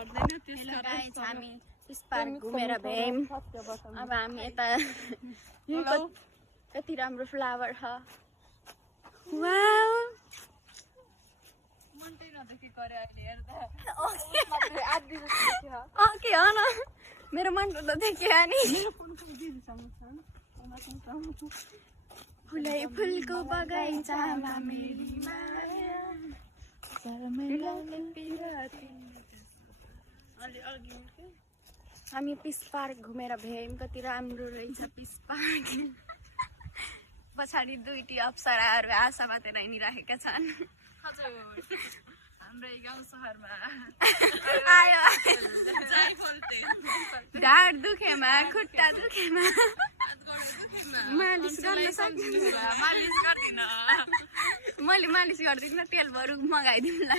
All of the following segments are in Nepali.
हामी पिस पार्क घुमेर भ्यौँ। अब हामी यता कति राम्रो फ्लावर छ। वाउ के हो न मेरो मन त देखियो नि। फुलै फुलको बगैँचामा मेरी माया। हामी पिस पार्क घुमेर भ्यौँ। कति राम्रो रहेछ पिस पार्क। पछाडि दुईटी अप्सराहरू आशा बातेर हिँडिरहेका छन्। हाम्रै गाउँ सहरमा ढाड दुखेमा खुट्टा दुखेमा मालिस गर्न सक्दिन। मालिस गर्दिन। मैले मालिस गर्दिनँ तेल बरु मगाइदिउँला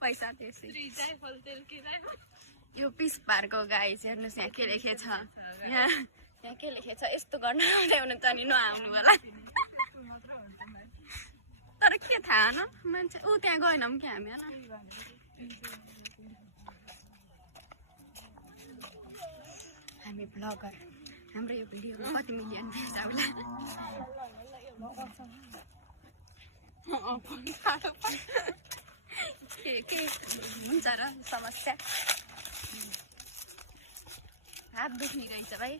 पैसा त्यसै। यो पिस पार्क हो गाइस। हेर्नुहोस् यहाँ के लेखेछ। यहाँ के लेखेछ यस्तो गर्न आउँदैन त नि नआउनु होला। तर के थाहा न मान्छे ऊ त्यहाँ गएनौँ कि हामी होला। हामी ब्लगर। हाम्रो यो भिडियोमा कति मिलियन भ्युज आउला। के हुन्छ र समस्या। हात दुख्ने रहेछ भाइ।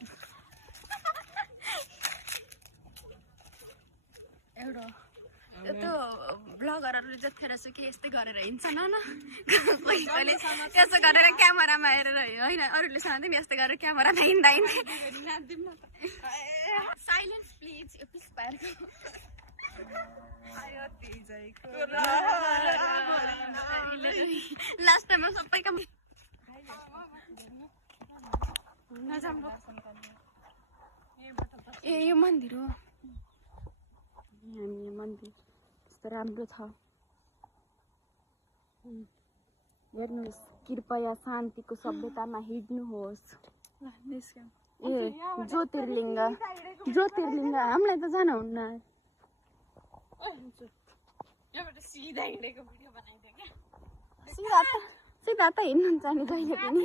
एउटा त्यो ब्लगरहरूले जतिखेर सुके यस्तै गरेर हिँड्छन् न। कोही कोहीले त्यसो गरेर क्यामेरामा हेरेर होइन अरूले सुनाउँदै यस्तै गरेर क्यामेरामा हिँड्दा साइलेन्स प्लिज। यो पिस पार्क लास्ट टाइममा सबै काम ए यो मन्दिर हो। हामी यो मन्दिर कस्तो राम्रो छ। हेर्नुहोस् कृपया शान्तिको सभ्यतामा हिँड्नुहोस्। ए ज्योतिर्लिङ्ग ज्योतिर्लिङ्ग हामीलाई त जानुहुन्न। सिधा त हिँड्नुहुन्छ नि जहिले पनि।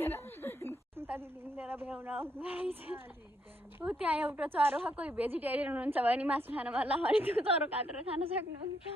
हिँडेर भ्याउन ऊ त्यहाँ एउटा चरो छ। कोही भेजिटेरियन हुनुहुन्छ भने मासु खान मन लाग्यो भने त्यो चरो काटेर खान सक्नुहुन्छ।